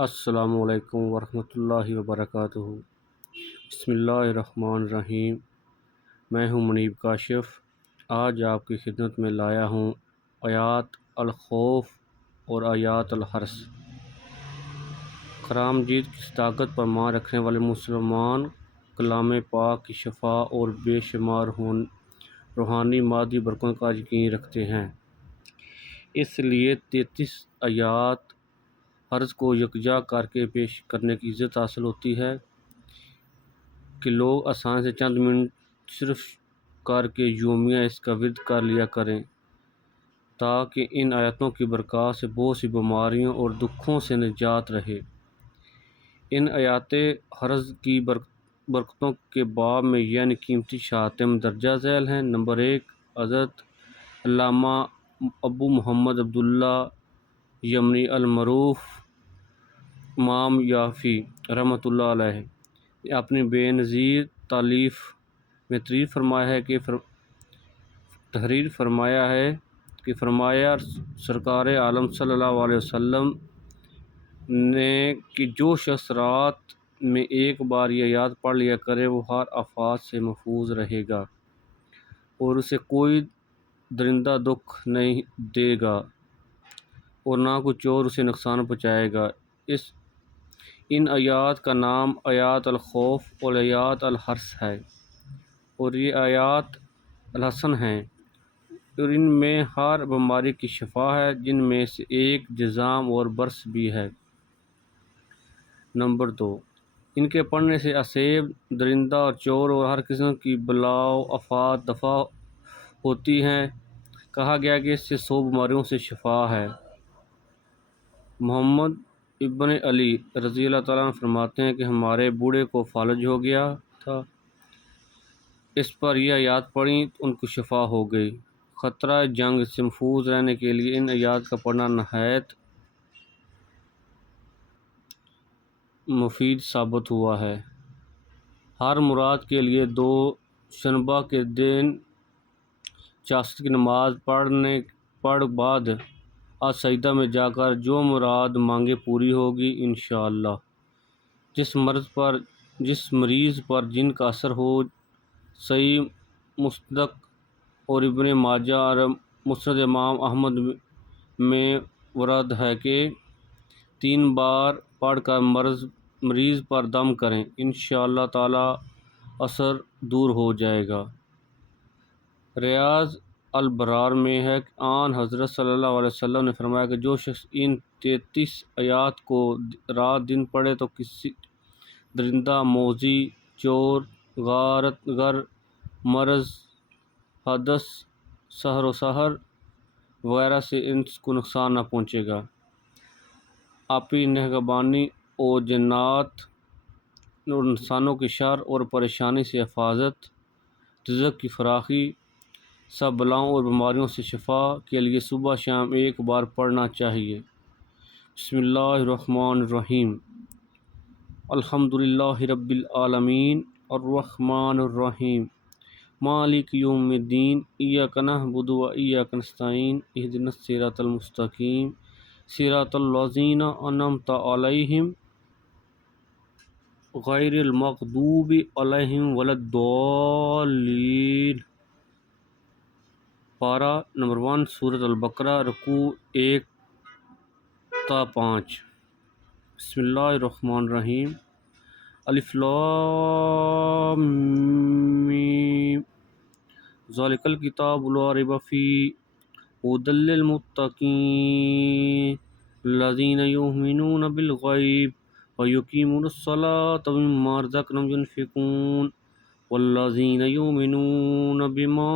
السلام علیکم ورحمۃ اللہ وبرکاتہ۔ بسم اللہ الرحمن الرحیم۔ میں ہوں منیب کاشف۔ آج آپ کی خدمت میں لایا ہوں آیات الخوف اور آیات الحرث۔ کرامجید کی صداقت پر مان رکھنے والے مسلمان کلام پاک کی شفا اور بے شمار روحانی مادی برکتوں کا یقین رکھتے ہیں، اس لیے 33 آیات حرث کو یکجا کر کے پیش کرنے کی عزت حاصل ہوتی ہے کہ لوگ آسانی سے چند منٹ صرف کر کے یومیہ اس کا ورد کر لیا کریں تاکہ ان آیاتوں کی برکات سے بہت سی بیماریوں اور دکھوں سے نجات رہے۔ ان آیات حرث کی برکتوں کے باب میں یعنی قیمتی شہادتیں درجہ ذیل ہیں۔ نمبر 1، حضرت علامہ ابو محمد عبداللہ یمنی المعروف امام یافعی رحمۃ اللہ علیہ نے اپنی بے نظیر تالیف میں تحریر فرمایا سرکار عالم صلی اللہ علیہ وسلم نے کہ جو شخص رات میں ایک بار یہ آیات پڑھ لیا کرے وہ ہر آفات سے محفوظ رہے گا اور اسے کوئی درندہ دکھ نہیں دے گا اور نہ کوئی چور اسے نقصان پہنچائے گا۔ ان آیات کا نام آیات الخوف اور آیات الحرث ہے اور یہ آیات الحسن ہیں اور ان میں ہر بیماری کی شفا ہے، جن میں سے ایک جذام اور برص بھی ہے۔ نمبر 2، ان کے پڑھنے سے اسیب، درندہ اور چور اور ہر قسم کی بلاء و آفات دفع ہوتی ہیں۔ کہا گیا کہ اس سے 100 بیماریوں سے شفا ہے۔ محمد ابن علی رضی اللہ تعالیٰ عنہ فرماتے ہیں کہ ہمارے بوڑھے کو فالج ہو گیا تھا، اس پر یہ آیات پڑھیں تو ان کو شفا ہو گئی۔ خطرہ جنگ سے محفوظ رہنے کے لیے ان آیات کا پڑھنا نہایت مفید ثابت ہوا ہے۔ ہر مراد کے لیے 2 شنبہ کے دن چاشت کی نماز پڑھ بعد سجدہ میں جا کر جو مراد مانگے پوری ہوگی انشاءاللہ۔ جس مریض پر جن کا اثر ہو، صحیح مصدق اور ابن ماجہ اور مسند امام احمد میں ورد ہے کہ 3 بار پڑھ کر مریض پر دم کریں، انشاءاللہ تعالی اثر دور ہو جائے گا۔ ریاض الابرار میں ہے کہ آن حضرت صلی اللہ علیہ وسلم نے فرمایا کہ جو شخص ان 33 آیات کو رات دن پڑھے تو کسی درندہ، موذی، چور، غار، مرض، حدث، سحر و سحر وغیرہ سے ان کو نقصان نہ پہنچے گا۔ اپنی نگہبانی اور جنات اور انسانوں کی شر اور پریشانی سے حفاظت، رزق کی فراخی، سب بلاؤں اور بیماریوں سے شفا کے لیے صبح شام ایک بار پڑھنا چاہیے۔ بسم اللہ الرحمن الرحیم۔ الحمدللہ رب العالمین الرحمن الرحیم مالک یوم الدین ایاک نعبد و ایاک نستعین اہدنا الصراط المستقیم صراط الذین انعمت علیہم غیر المغضوب علیہم ولا الضالین۔ پارہ نمبر 1 سورۃ البقرہ، رکوع 1 تا 5۔ بسم اللہ الرحمن الرحیم۔ الف لام میم ذالک الکتاب لا ریب فیہ ھدی للمتقین الذین یؤمنون بالغیب ویقیمون الصلاۃ ومما رزقناہم ینفقون والذین یؤمنون بما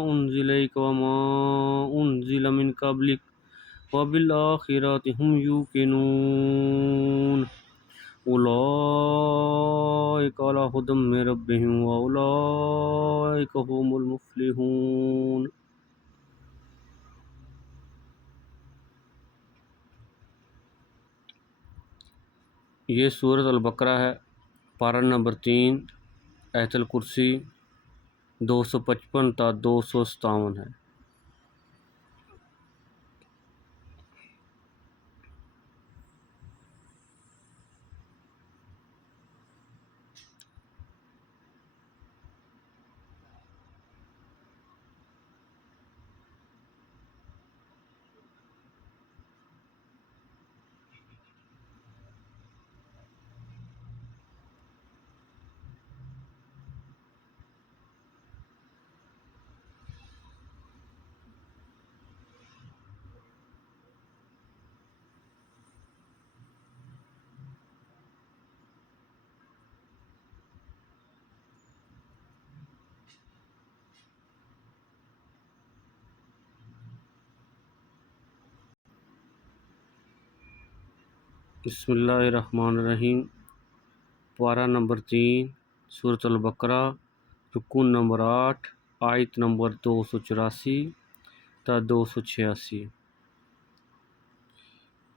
انزل الیک وما انزل من قبلک وبالآخرۃ ھم یوقنون اولئک علی ھدی من ربہم واولئک ھم المفلحون۔ یہ سورۃ البقرہ ہے۔ پارہ نمبر 3، آیت الکرسی 255 تا 257 ہے۔ بسم اللہ الرحمن الرحیم۔ پارہ نمبر 3 سورۃ البقرہ، رکوع نمبر 8، آیت نمبر 284 تا 286۔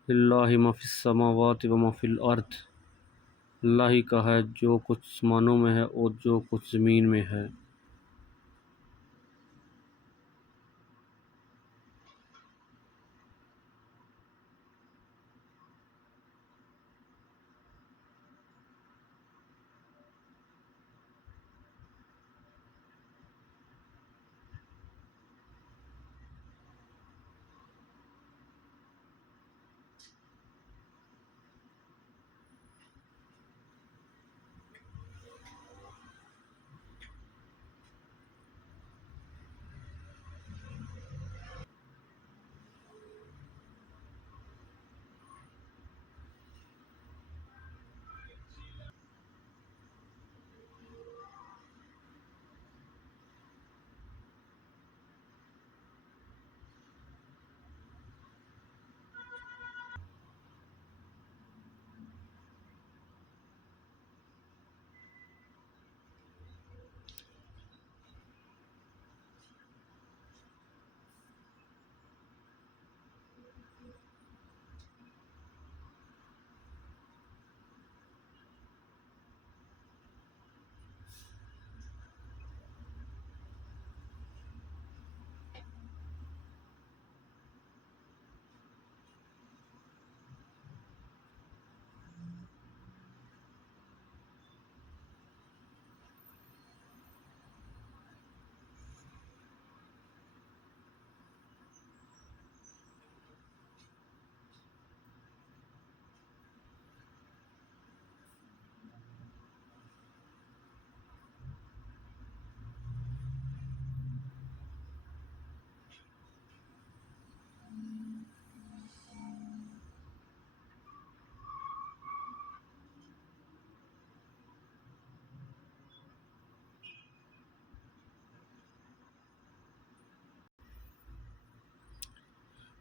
للہ ما فی السماوات و ما فی الارض، اللہ ہی کا ہے جو کچھ آسمانوں میں ہے اور جو کچھ زمین میں ہے۔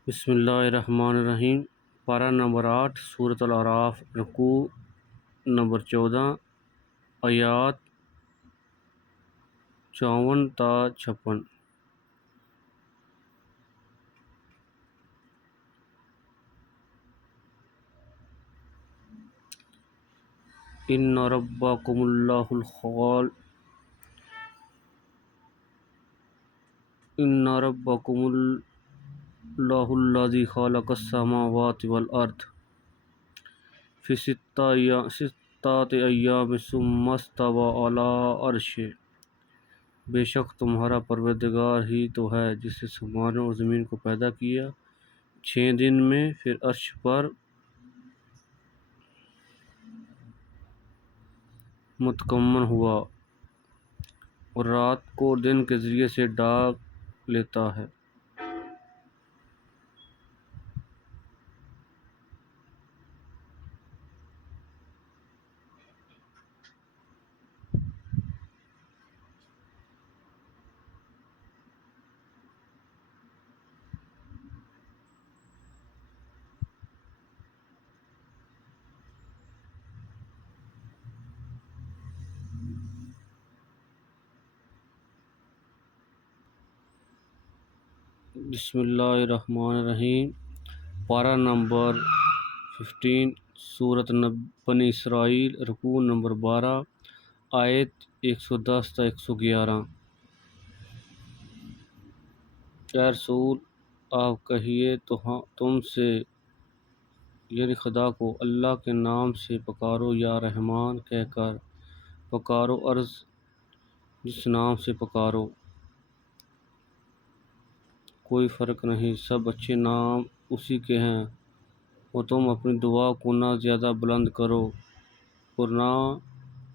بسم اللہ الرحمن الرحیم۔ پارہ نمبر 8 سورۃ الاعراف، رکوع نمبر 14، آیات 54 تا 56۔ ان ربکم اللہ الذی خلق السماوات والارض فی ستۃ ایام ثم استوی علی عرشہ، بے شک تمہارا پروردگار ہی تو ہے جس نے آسمانوں اور زمین کو پیدا کیا 6 دن میں، پھر عرش پر مطمئن ہوا اور رات کو دن کے ذریعے سے ڈھانپ لیتا ہے۔ بسم اللہ الرحمن الرحیم۔ پارہ نمبر 15 سورۃ بنی اسرائیل، رکوع نمبر 12، آیت 110 تا 111۔ اے رسول، آپ کہیے تو تم سے یعنی خدا کو اللہ کے نام سے پکارو یا رحمان کہہ کر پکارو، عرض جس نام سے پکارو کوئی فرق نہیں، سب اچھے نام اسی کے ہیں، اور تم اپنی دعا کو نہ زیادہ بلند کرو اور نہ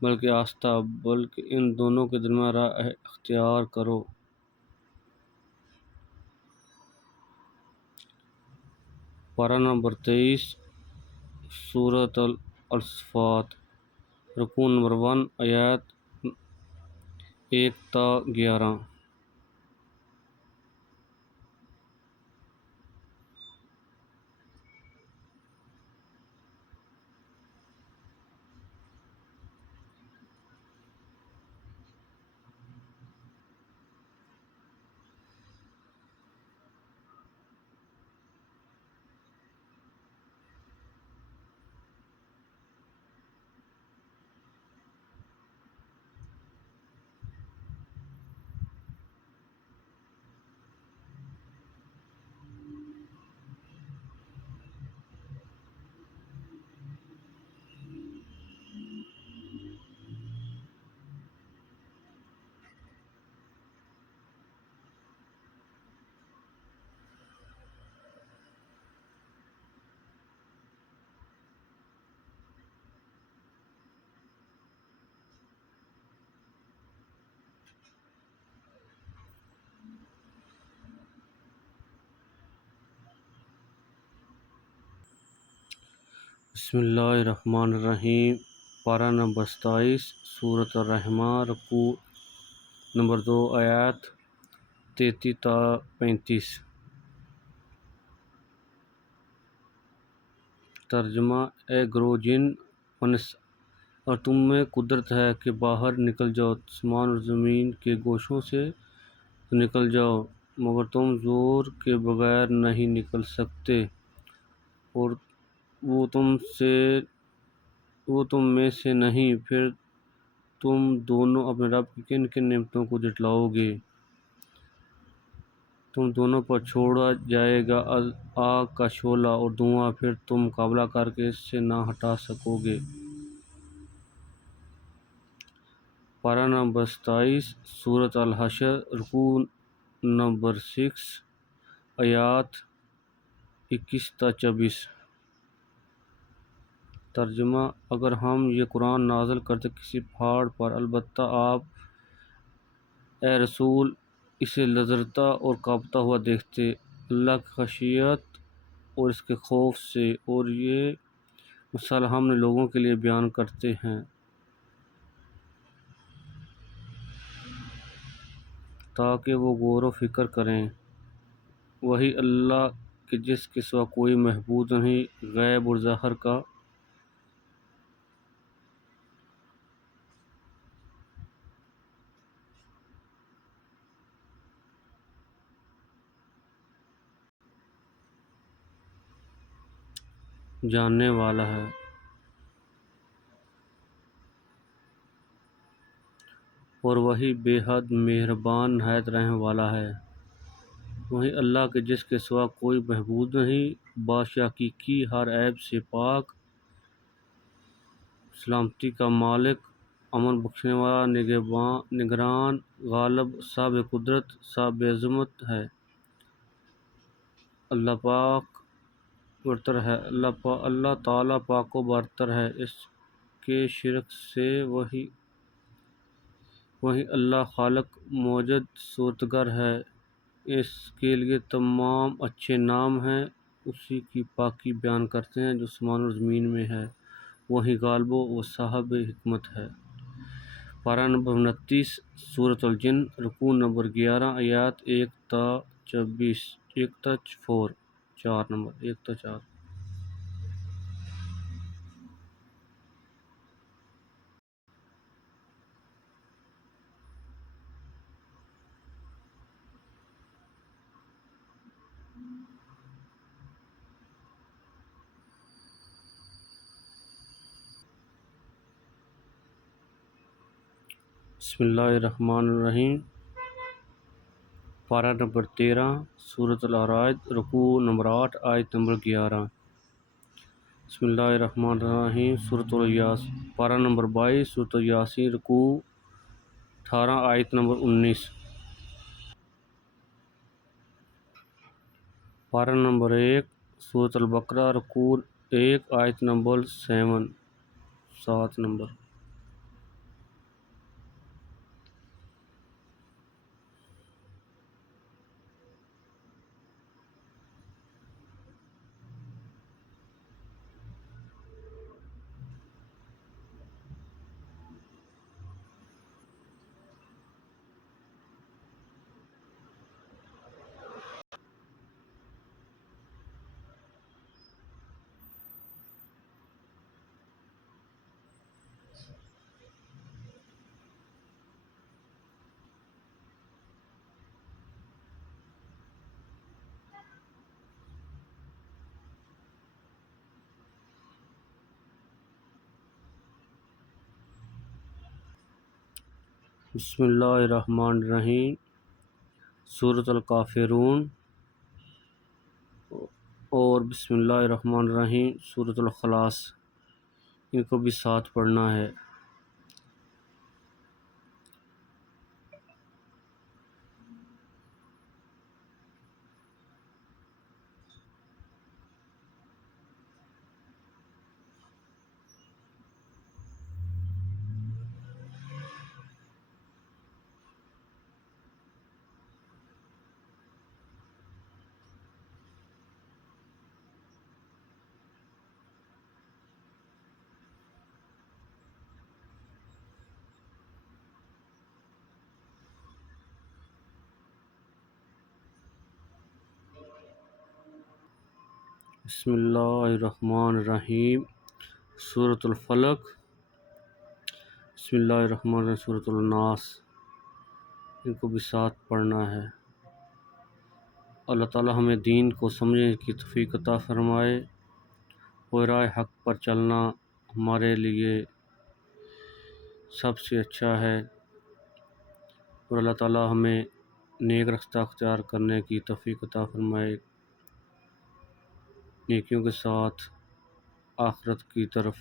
بلکہ آہستہ، بلکہ ان دونوں کے درمیان راہ اختیار کرو۔ پارہ نمبر 23 سورۃ الصافات، رکوع نمبر 1، آیات 1 تا 11۔ بسم اللہ الرحمن الرحیم۔ پارہ نمبر 27 سورۃ الرحمن، رکوع نمبر 2، آیات 33 تا 35۔ ترجمہ: اے گروہ جن انس، اور تم میں قدرت ہے کہ باہر نکل جاؤ آسمان اور زمین کے گوشوں سے، تو نکل جاؤ، مگر تم زور کے بغیر نہیں نکل سکتے، اور وہ تم میں سے نہیں، پھر تم دونوں اپنے رب کی کن کن نعمتوں کو جھٹلاؤ گے؟ تم دونوں پر چھوڑا جائے گا آگ کا شعلہ اور دھواں، پھر تم مقابلہ کر کے اس سے نہ ہٹا سکو گے۔ پارہ نمبر 27 سورۃ الحشر، رکوع نمبر 6، آیات 21 تا 24۔ ترجمہ: اگر ہم یہ قرآن نازل کرتے کسی پہاڑ پر، البتہ آپ اے رسول اسے لرزتا اور کانپتا ہوا دیکھتے اللہ کی خشیت اور اس کے خوف سے، اور یہ مثال ہم نے لوگوں کے لیے بیان کرتے ہیں تاکہ وہ غور و فکر کریں۔ وہی اللہ کہ جس کے سوا کوئی معبود نہیں، غیب اور ظاہر کا جاننے والا ہے، اور وہی بے حد مہربان نہایت رحم والا ہے۔ وہی اللہ کہ جس کے سوا کوئی معبود نہیں، بادشاہ کی ہر عیب سے پاک، سلامتی کا مالک، امن بخشنے والا، نگران، غالب، صاحب قدرت، صاحب عظمت ہے۔ اللہ پاک برتر ہے، اللہ تعالیٰ پاک و برتر ہے اس کے شرک سے۔ وہی اللہ خالق، موجد، صورتگر ہے، اس کے لیے تمام اچھے نام ہیں۔ اسی کی پاکی بیان کرتے ہیں جو آسمان اور زمین میں ہے، وہی غالب و صاحب حکمت ہے۔ پارہ نمبر 29 سورۃ الجن، رکوع نمبر 11، آیات 1 تا 4۔ بسم اللہ الرحمن الرحیم۔ پارہ نمبر 13 سورۃ الاعراج، رکوع نمبر 8، آیت نمبر 11۔ بسم اللہ الرحمن الرحیم۔ سورۃ الیاسین، پارہ نمبر 22 سورۃ الیاسین، رکوع 18، آیت نمبر 19۔ پارہ نمبر 1 سورۃ البقرہ، رکوع 1، آیت نمبر 7 نمبر۔ بسم اللہ الرحمن الرحیم۔ سورۃ الکافرون، اور بسم اللہ الرحمن الرحیم سورۃ الاخلاص، ان کو بھی ساتھ پڑھنا ہے۔ بسم اللہ الرحمن الرحیم۔ سورۃ الفلق، بسم اللہ الرحمن الرحیم، سورۃ الناس، ان کو بھی ساتھ پڑھنا ہے۔ اللہ تعالی ہمیں دین کو سمجھنے کی توفیق عطا فرمائے اور راہ حق پر چلنا ہمارے لیے سب سے اچھا ہے، اور اللہ تعالی ہمیں نیک راستہ اختیار کرنے کی توفیق عطا فرمائے، نیکیوں کے ساتھ آخرت کی طرف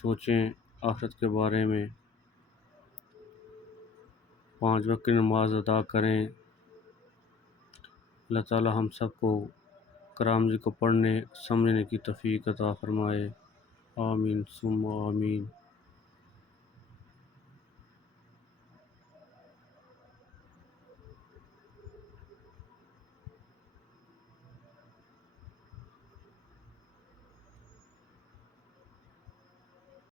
سوچیں، آخرت کے بارے میں 5 وقت کی نماز ادا کریں۔ اللہ تعالی ہم سب کو کلام جی کو پڑھنے سمجھنے کی توفیق عطا فرمائے، آمین ثم آمین۔